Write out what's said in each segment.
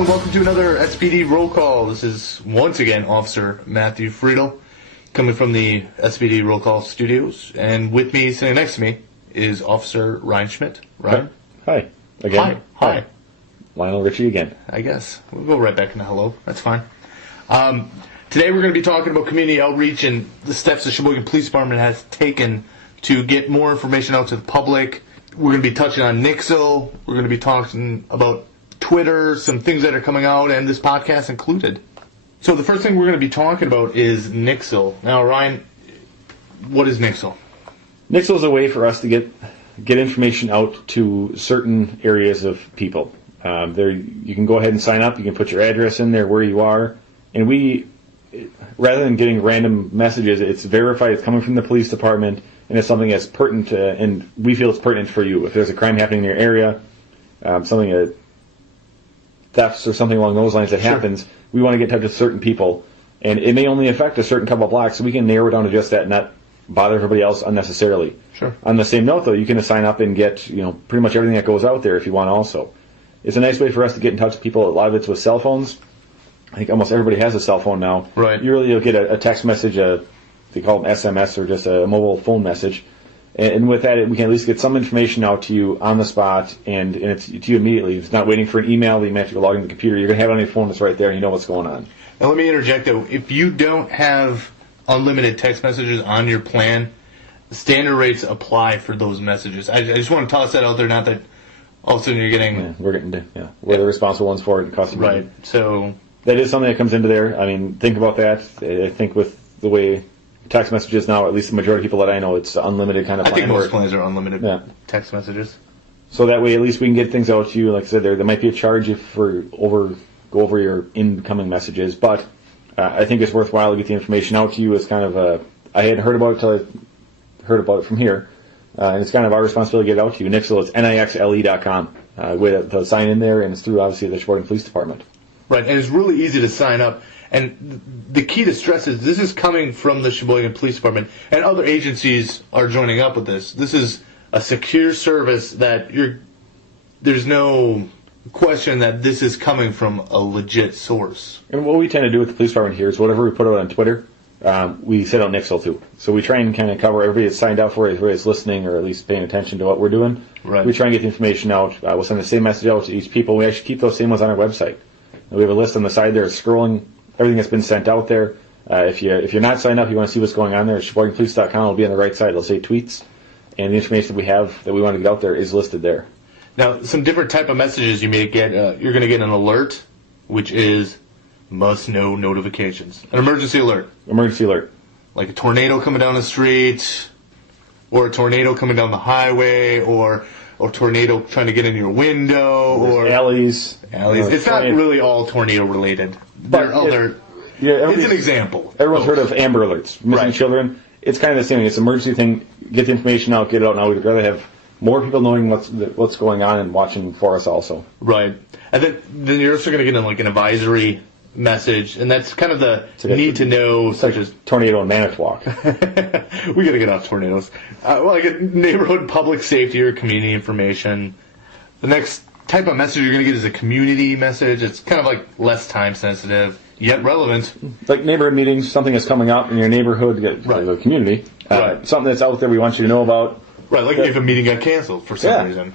gentlemen, welcome to another SPD roll call. This is once again Officer Matthew Friedel coming from the SPD roll call studios, and with me, sitting next to me, is Officer Ryan Schmidt. Ryan? Hi. Again. Hi. Lionel Richie again. I guess. We'll go right back into hello. That's fine. Today we're going to be talking about community outreach and the steps the Sheboygan Police Department has taken to get more information out to the public. We're going to be touching on Nixle. We're going to be talking about Twitter, some things that are coming out, and this podcast included. So the first thing we're going to be talking about is Nixle. Now, Ryan, what is Nixle? Nixle is a way for us to get information out to certain areas of people. There, you can go ahead and sign up. You can put your address in there, where you are, and we, rather than getting random messages, it's verified. It's coming from the police department, and it's something that's pertinent, and we feel it's pertinent for you. If there's a crime happening in your area, something thefts or something along those lines that happens, we want to get in touch with certain people, and it may only affect a certain couple of blocks, so we can narrow it down to just that and not bother everybody else unnecessarily. Sure. On the same note, though, you can sign up and get pretty much everything that goes out there if you want also. It's a nice way for us to get in touch with people. A lot of it's with cell phones. I think almost everybody has a cell phone now. Right. You'll get a text message, they call them SMS, or just a mobile phone message. And with that, we can at least get some information out to you on the spot, and it's to you immediately. It's not waiting for an email that you may have to go log into the computer. You're going to have it on your phone. It's right there, and you know what's going on. Now, let me interject, though. If you don't have unlimited text messages on your plan, standard rates apply for those messages. I just want to toss that out there, not that all of a sudden you're getting... We're the responsible ones for it. It costs you money. Right, so... That is something that comes into there. I mean, think about that. I think with the way text messages now, at least the majority of people that I know, it's unlimited kind of plan. I think most plans are unlimited text messages. So that way, at least we can get things out to you. Like I said, there might be a charge if go over your incoming messages, but I think it's worthwhile to get the information out to you. It's kind of I hadn't heard about it until I heard about it from here, and it's kind of our responsibility to get it out to you. Nixle is nixle.com. With the sign in there, and it's through obviously the Sheboygan Police Department. Right, and it's really easy to sign up. And the key to stress is this is coming from the Sheboygan Police Department, and other agencies are joining up with this. This is a secure service that there's no question that this is coming from a legit source. And what we tend to do with the police department here is whatever we put out on Twitter, we send out Nixle too. So we try and kind of cover everybody that's signed up for it, everybody that's listening or at least paying attention to what we're doing. Right. We try and get the information out. We'll send the same message out to each people. We actually keep those same ones on our website. And we have a list on the side there scrolling everything that's been sent out there. If you're not signed up, you want to see what's going on there, SheboyganPolice.com will be on the right side. It'll say tweets, and the information that we have that we want to get out there is listed there. Now, some different type of messages you may get. You're going to get an alert, which is must know notifications. An emergency alert. Emergency alert. Like a tornado coming down the street, or a tornado coming down the highway, or tornado trying to get in your window, or alleys. It's not really all tornado related. But it's an example. Everyone's heard of Amber Alerts, missing children. It's kind of the same thing. It's an emergency thing. Get the information out, get it out now. We'd rather have more people knowing what's going on and watching for us also. Right. And then you're also going to get an advisory message, and that's kind of the need to know, such as tornado and Manitowoc. We got to get off tornadoes. Like a neighborhood public safety or community information. The next type of message you're going to get is a community message. It's kind of like less time sensitive, yet relevant. Like neighborhood meetings, something that's coming up in your neighborhood, the community. Something that's out there we want you to know about. Right, like if a meeting got canceled for some reason.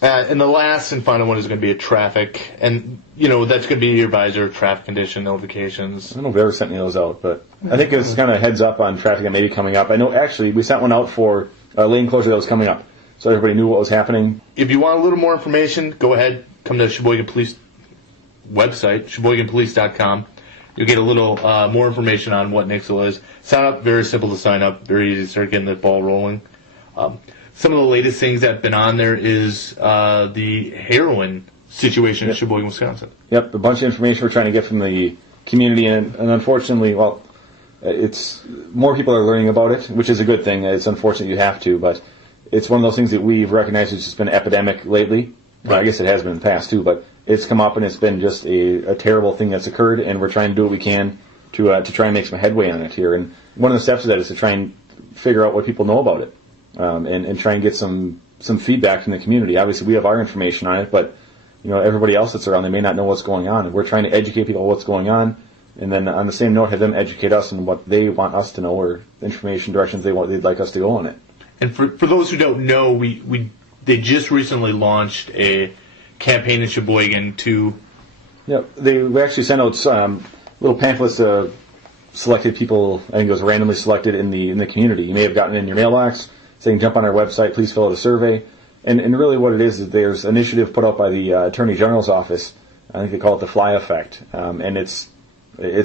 And the last and final one is going to be a traffic, and that's going to be your advisor, traffic condition notifications. I don't know if we ever sent any of those out, but I think this is kind of a heads up on traffic that may be coming up. I know actually we sent one out for a lane closure that was coming up, so everybody knew what was happening. If you want a little more information, go ahead, come to the Sheboygan Police website, SheboyganPolice.com. You'll get a little more information on what Nixle is. Sign up, very simple to sign up, very easy to start getting the ball rolling. Some of the latest things that have been on there is the heroin situation in Sheboygan, Wisconsin. Yep, a bunch of information we're trying to get from the community, and unfortunately, it's more people are learning about it, which is a good thing. It's unfortunate you have to, but it's one of those things that we've recognized has just been an epidemic lately. Right. I guess it has been in the past too, but it's come up and it's been just a terrible thing that's occurred, and we're trying to do what we can to try and make some headway on it here. And one of the steps of that is to try and figure out what people know about it, and try and get some feedback from the community. Obviously, we have our information on it, but everybody else that's around, they may not know what's going on. And we're trying to educate people on what's going on, and then on the same note, have them educate us on what they want us to know, or information directions they'd like us to go on it. And for those who don't know, they just recently launched a campaign in Sheboygan to... Yeah, we actually sent out little pamphlets to selected people. I think it was randomly selected in the community. You may have gotten it in your mailbox saying, jump on our website, please fill out a survey. And really what it is there's an initiative put out by the Attorney General's office. I think they call it the Fly Effect. And it's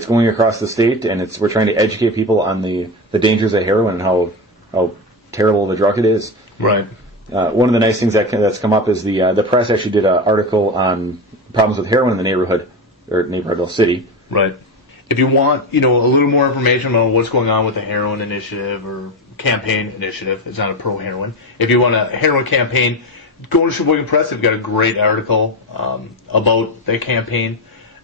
going across the state, and we're trying to educate people on the dangers of heroin and how terrible of a drug it is. Right. One of the nice things that's come up is the press actually did an article on problems with heroin in the neighborhood city. Right. If you want, a little more information on what's going on with the heroin initiative or campaign initiative, it's not a pro-heroin. If you want a heroin campaign, go to Sheboygan Press. They've got a great article about the campaign.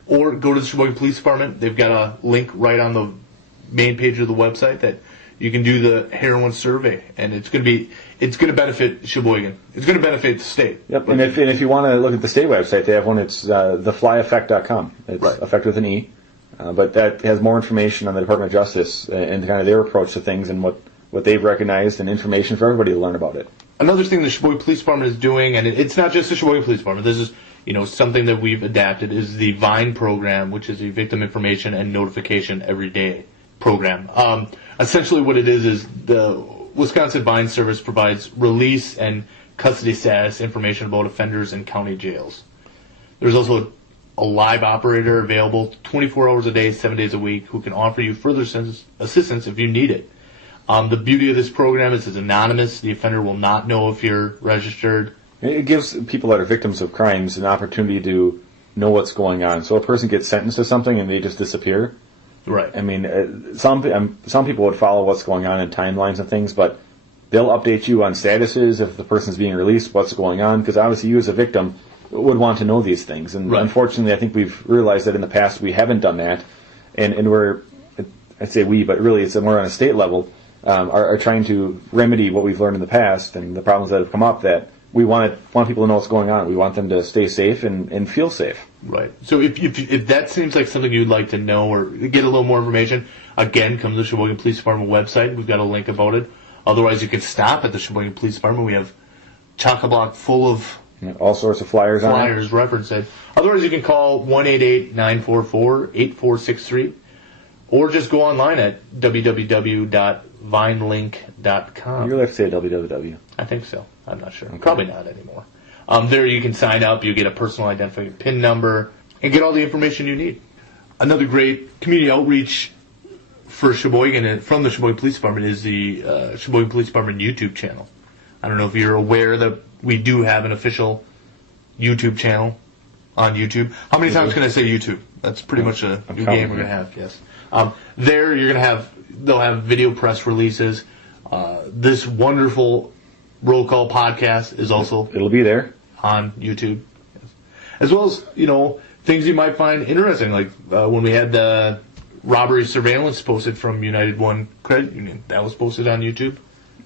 Or go to the Sheboygan Police Department. They've got a link right on the main page of the website that you can do the heroin survey, and it's going to benefit Sheboygan. It's going to benefit the state. Yep. And if you want to look at the state website, they have one. It's theflyeffect.com. It's right. Effect with an E. But that has more information on the Department of Justice and kind of their approach to things and what they've recognized, and information for everybody to learn about it. Another thing the Sheboygan Police Department is doing, and it's not just the Sheboygan Police Department, this is something that we've adapted, is the VINE program, which is a Victim Information and Notification Every Day program. Essentially what it is the Wisconsin VINE service provides release and custody status information about offenders in county jails. There's also a live operator available 24 hours a day, 7 days a week, who can offer you further assistance if you need it. The beauty of this program is it's anonymous. The offender will not know if you're registered. It gives people that are victims of crimes an opportunity to know what's going on. So a person gets sentenced to something and they just disappear. Right. I mean, some people would follow what's going on in timelines and things, but they'll update you on statuses if the person's being released, what's going on, because obviously you as a victim would want to know these things. And Unfortunately, I think we've realized that in the past we haven't done that, and we're, I'd say we, but really it's more on a state level, are trying to remedy what we've learned in the past and the problems that have come up, that we want people to know what's going on. We want them to stay safe and feel safe. Right. So if that seems like something you'd like to know or get a little more information, again, come to the Sheboygan Police Department website. We've got a link about it. Otherwise, you can stop at the Sheboygan Police Department. We have chock-a-block full of all sorts of flyers on it. Reference it. Otherwise, you can call 1-888-944-8463 or just go online at www.vinelink.com. You really have to say www. I think so. I'm not sure. Okay. Probably not anymore. There you can sign up. You get a personal identifying PIN number and get all the information you need. Another great community outreach for Sheboygan and from the Sheboygan Police Department is the Sheboygan Police Department YouTube channel. I don't know if you're aware that we do have an official YouTube channel on YouTube. How many times can I say YouTube? That's pretty much a new game we're going to have, yes. There you're going to they'll have video press releases. This wonderful Rollcall podcast is also... It'll be there. On YouTube. Yes. As well as, things you might find interesting, like when we had the robbery surveillance posted from United One Credit Union. That was posted on YouTube.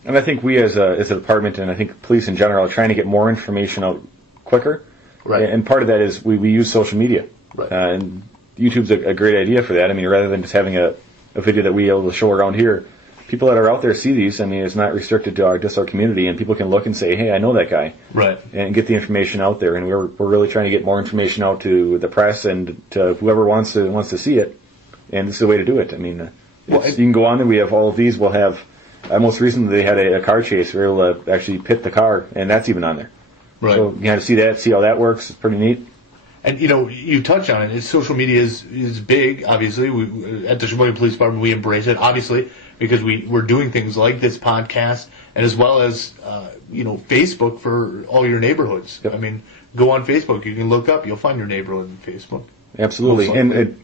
And I think we as a department, and I think police in general, are trying to get more information out quicker. Right. And part of that is we use social media. Right. And YouTube's a great idea for that. I mean, rather than just having a video that we're able to show around here, people that are out there see these. I mean, it's not restricted to just our community, and people can look and say, hey, I know that guy. Right. And get the information out there. And we're really trying to get more information out to the press and to whoever wants to see it. And this is the way to do it. I mean, you can go on, and we have all of these. We'll have... most recently, they had a car chase. We were able to actually pit the car, and that's even on there. Right. So you have to see how that works. It's pretty neat. And, you touch on it. Social media is big, obviously. At the Sheboygan Police Department, we embrace it, obviously, because we're doing things like this podcast, and as well as, Facebook for all your neighborhoods. Yep. I mean, go on Facebook. You can look up. You'll find your neighborhood on Facebook. Absolutely. And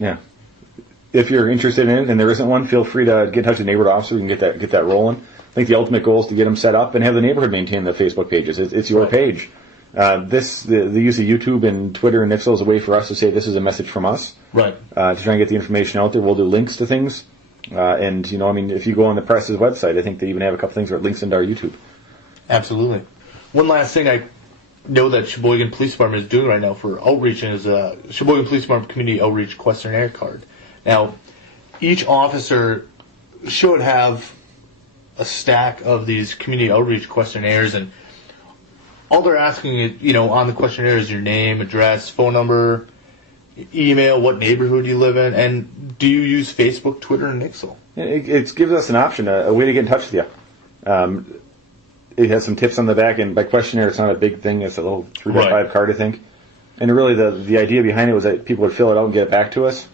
if you're interested in it and there isn't one, feel free to get in touch with the neighborhood officer. We can get that rolling. I think the ultimate goal is to get them set up and have the neighborhood maintain the Facebook pages. It's your page. The use of YouTube and Twitter and Nixle is a way for us to say this is a message from us. Right. To try and get the information out there. We'll do links to things. If you go on the press's website, I think they even have a couple things where it links into our YouTube. Absolutely. One last thing I know that Sheboygan Police Department is doing right now for outreach is a Sheboygan Police Department Community Outreach Questionnaire card. Now, each officer should have a stack of these community outreach questionnaires, and all they're asking is, on the questionnaire is your name, address, phone number, email, what neighborhood you live in, and do you use Facebook, Twitter, and Nixle? It gives us an option, a way to get in touch with you. It has some tips on the back, and by questionnaire, it's not a big thing. It's a little 3x5 card, I think. And really, the idea behind it was that people would fill it out and get it back to us.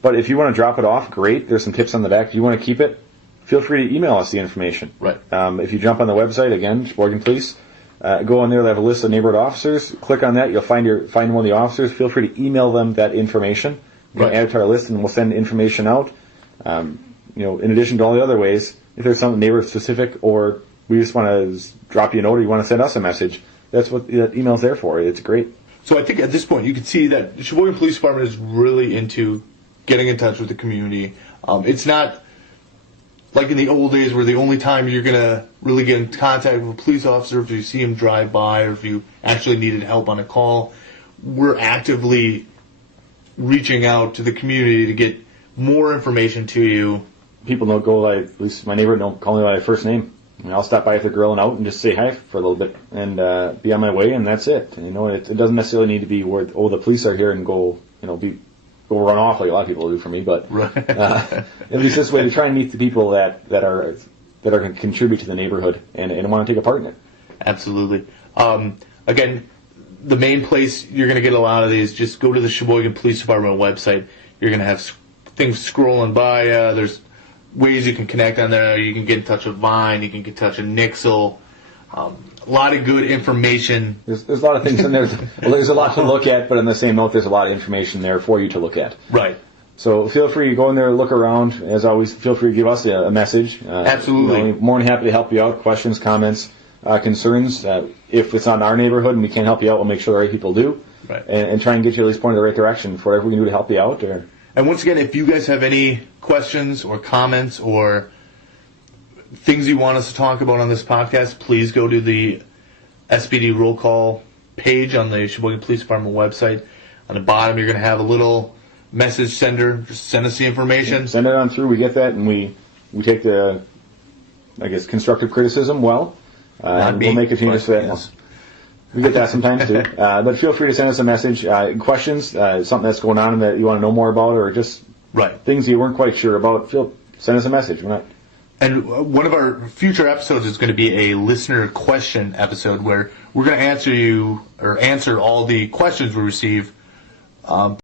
But if you want to drop it off, great. There's some tips on the back. If you want to keep it, feel free to email us the information. Right. If you jump on the website, again, Sheboygan Police, go on there. They have a list of neighborhood officers. Click on that. You'll find one of the officers. Feel free to email them that information. We'll add it to our list, and we'll send information out. In addition to all the other ways, if there's something neighborhood specific, or we just want to drop you a note, or you want to send us a message, that's what that email's there for. It's great. So I think at this point you can see that the Sheboygan Police Department is really into getting in touch with the community. It's not like in the old days where the only time you're going to really get in contact with a police officer if you see him drive by or if you actually needed help on a call. We're actively reaching out to the community to get more information to you. People don't go at least my neighborhood don't call me by my first name. I'll stop by if they're grilling out and just say hi for a little bit and be on my way, and that's it. And, it doesn't necessarily need to be where the police are here and go run off like a lot of people do for me. But at least this way to try and meet the people that are going to contribute to the neighborhood and want to take a part in it. Absolutely. Again, the main place you're going to get a lot of these, just go to the Sheboygan Police Department website. You're going to have things scrolling by. There's ways you can connect on there. You can get in touch with Vine. You can get in touch with Nixle. A lot of good information. There's a lot of things in there. There's a lot to look at, but on the same note, there's a lot of information there for you to look at. Right. So feel free to go in there, look around. As always, feel free to give us a message. Absolutely. More than happy to help you out. Questions, comments, concerns. If it's not in our neighborhood and we can't help you out, we'll make sure the right people do. Right. And try and get you at least pointed in the right direction for whatever we can do to help you out. And once again, if you guys have any questions or comments or things you want us to talk about on this podcast, please go to the SPD Rollcall page on the Sheboygan Police Department website. On the bottom, you're going to have a little message sender. Just send us the information. Send it on through. We get that, and we take the, constructive criticism well. And we'll make a changes to that. Yes. We get that sometimes too. But feel free to send us a message, questions, something that's going on that you want to know more about, or just things you weren't quite sure about. Send us a message. And one of our future episodes is going to be a listener question episode where we're going to answer all the questions we receive